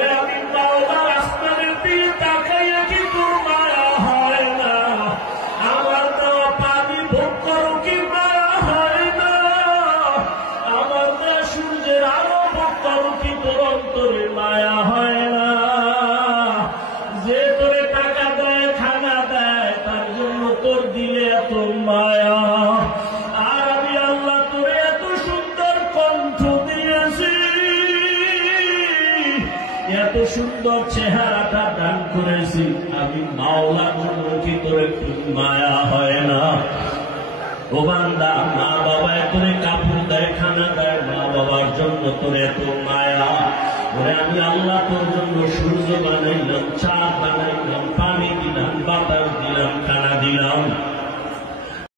ওরে আমি মাওলার আসমানের দিকে তাকাইয়া কি তোর মায়া হয় না? আমার দেওয়া পানি ভোগ করো কি মায়া হয় না? আমার দেওয়া সূর্যের আলো ভোগ করো কি তোর অন্তরে মায়া হয় না? যে তোরে টাকা দেয়, খানা দেয়, তার জন্য তোর দিলে এত মায়া। আর আমি আল্লাহ তোরে এত সুন্দর কণ্ঠ দিয়েছি, এত সুন্দর চেহারাটা দান করেছি, আমি মাওলার জন্য কি তোর একটু মায়া হয় না? ও বান্দা, মা বাবা তোরে কাপড় দেয়, খানা দেয়, মা বাবার জন্য তোর এত মায়া। ওরে আমি আল্লাহ তোর জন্য সূর্য বানাইলাম, চাঁদ বানাইলাম,